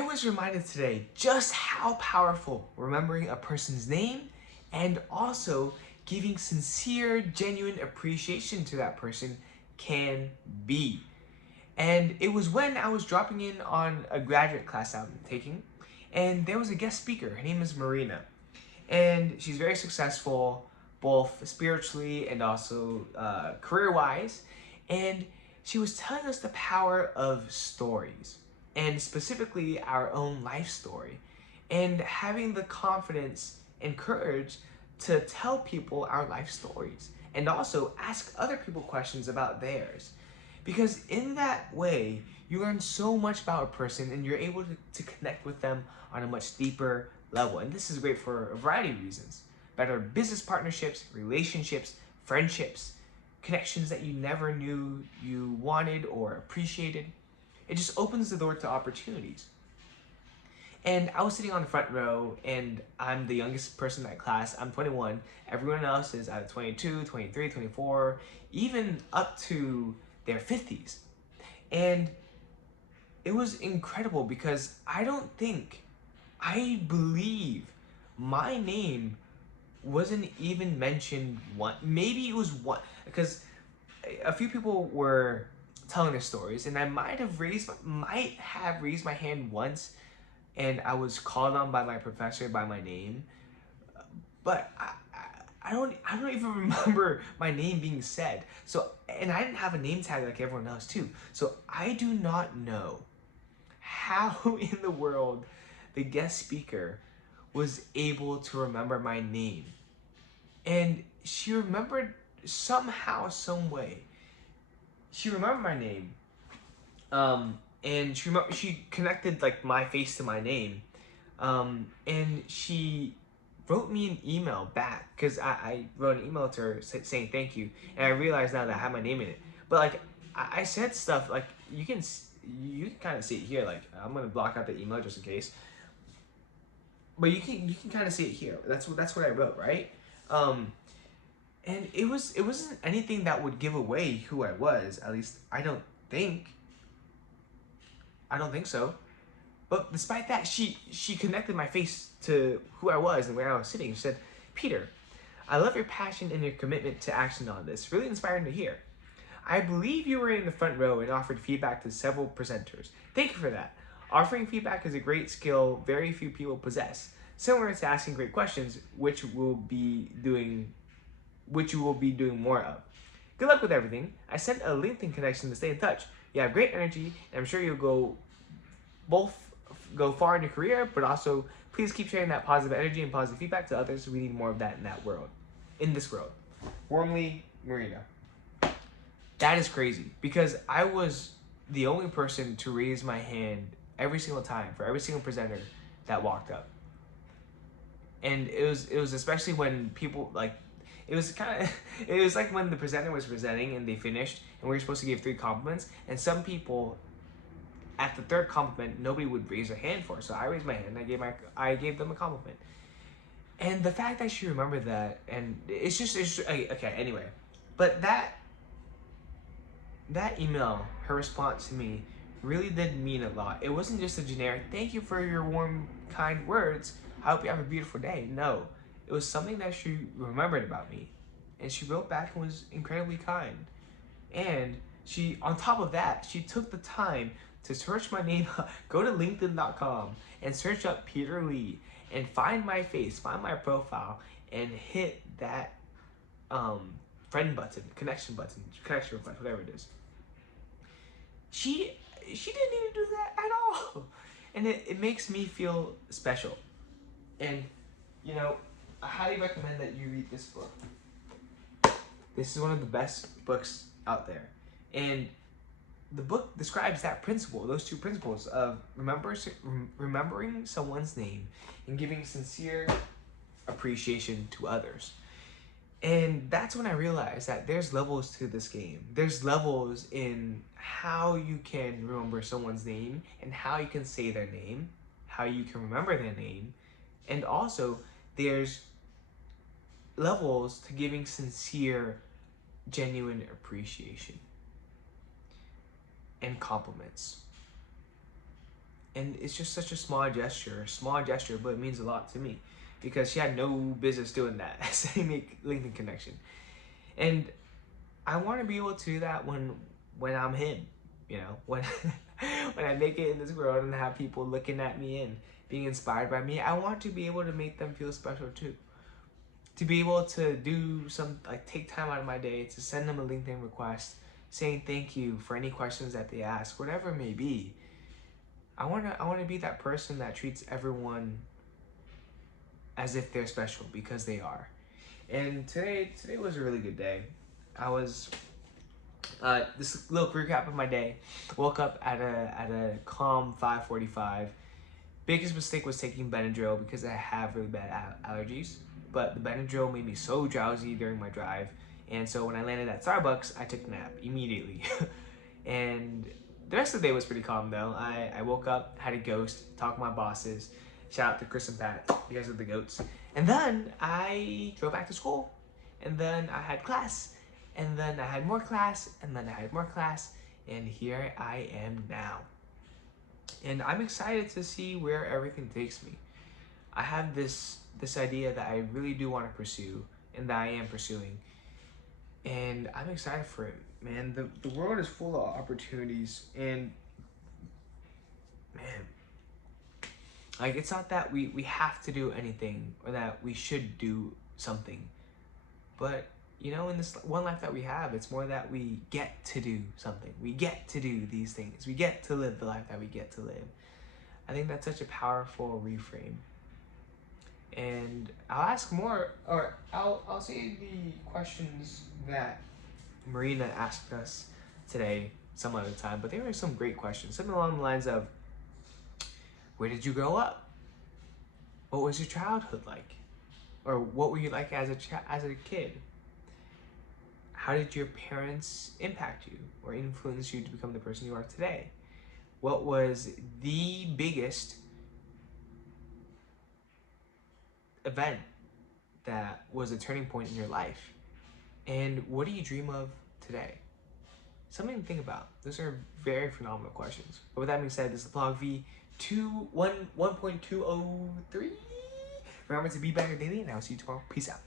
I was reminded today just how powerful remembering a person's name and also giving sincere, genuine appreciation to that person can be. And it was when I was dropping in on a graduate class I'm taking, and there was a guest speaker. Her name is Marina. And she's very successful, both spiritually and also career-wise. And she was telling us the power of stories, and specifically our own life story, and having the confidence and courage to tell people our life stories, and also ask other people questions about theirs. Because in that way, you learn so much about a person and you're able to connect with them on a much deeper level. And this is great for a variety of reasons. Better business partnerships, relationships, friendships, connections that you never knew you wanted or appreciated. It just opens the door to opportunities. And I was sitting on the front row, and I'm the youngest person in that class. I'm 21. Everyone else is either 22, 23, 24, even up to their 50s. And it was incredible because I believe my name wasn't even mentioned one. Maybe it was one, because a few people were telling their stories, and I might have raised my hand once, and I was called on by my professor by my name, but I don't even remember my name being said. So, and I didn't have a name tag like everyone else too. So I do not know how in the world the guest speaker was able to remember my name. And she remembered somehow, some way. She remembered my name. And she connected like my face to my name. And she wrote me an email back, because I wrote an email to her saying thank you, and I realized now that I have my name in it. But like I said stuff like you can kind of see it here. Like I'm gonna block out the email just in case, but you can kind of see it here. That's what I wrote, right? And it wasn't anything that would give away who I was. At least I don't think so. But despite that, she connected my face to who I was and where I was sitting. She said, "Peter, I love your passion and your commitment to action on this. Really inspiring to hear. I believe you were in the front row and offered feedback to several presenters. Thank you for that. Offering feedback is a great skill very few people possess, similar to asking great questions, which you will be doing more of. Good luck with everything. I sent a LinkedIn connection to stay in touch. You have great energy, and I'm sure you'll go far in your career, but also please keep sharing that positive energy and positive feedback to others. We need more of that in this world. Warmly, Marina." That is crazy, because I was the only person to raise my hand every single time for every single presenter that walked up. And it was especially when people like, it was like when the presenter was presenting and they finished and we were supposed to give 3 compliments, and some people at the 3rd compliment nobody would raise their hand for. So I raised my hand and I gave them a compliment. And the fact that she remembered that, and it's just okay, anyway. But that email, her response to me, really did mean a lot. It wasn't just a generic "thank you for your warm, kind words, I hope you have a beautiful day." No, it was something that she remembered about me, and she wrote back and was incredibly kind. And she, on top of that, she took the time to search my name, go to linkedin.com and search up Peter Lee and find my face, find my profile, and hit that friend button, connection request, whatever it is. She didn't need to do that at all. And it makes me feel special. And, you know, I highly recommend that you read this book. This is one of the best books out there. And the book describes that principle, those 2 principles of remembering someone's name and giving sincere appreciation to others. And that's when I realized that there's levels to this game. There's levels in how you can remember someone's name and how you can say their name, how you can remember their name. And also, there's levels to giving sincere, genuine appreciation and compliments. And it's just such a small gesture, but it means a lot to me because she had no business doing that. Same LinkedIn connection. And I want to be able to do that when I'm him, you know, when when I make it in this world and have people looking at me and being inspired by me. I want to be able to make them feel special too. To be able to do some, like, take time out of my day to send them a LinkedIn request saying thank you for any questions that they ask, whatever it may be. I wanna be that person that treats everyone as if they're special because they are. And today was a really good day. I was this little recap of my day. Woke up at a calm 5:45. Biggest mistake was taking Benadryl because I have really bad allergies. But the Benadryl made me so drowsy during my drive, and so when I landed at Starbucks, I took a nap immediately. And the rest of the day was pretty calm though. I woke up, had a ghost, talked to my bosses. Shout out to Chris and Pat, you guys are the goats. And then I drove back to school, and then I had class, and then I had more class, and then I had more class, and here I am now. And I'm excited to see where everything takes me. I have this idea that I really do want to pursue, and that I am pursuing. And I'm excited for it, man. The world is full of opportunities, and man, like, it's not that we have to do anything or that we should do something. But, you know, in this one life that we have, it's more that we get to do something. We get to do these things. We get to live the life that we get to live. I think that's such a powerful reframe. And I'll ask more, or I'll say the questions that Marina asked us today some other time, but there were some great questions. Something along the lines of, where did you grow up? What was your childhood like? Or what were you like as a kid? How did your parents impact you or influence you to become the person you are today? What was the biggest event that was a turning point in your life? And what do you dream of today? Something to think about. Those are very phenomenal questions. But with that being said, this is the PLOG V 1.203. Remember to be better daily, and I'll see you tomorrow. Peace out.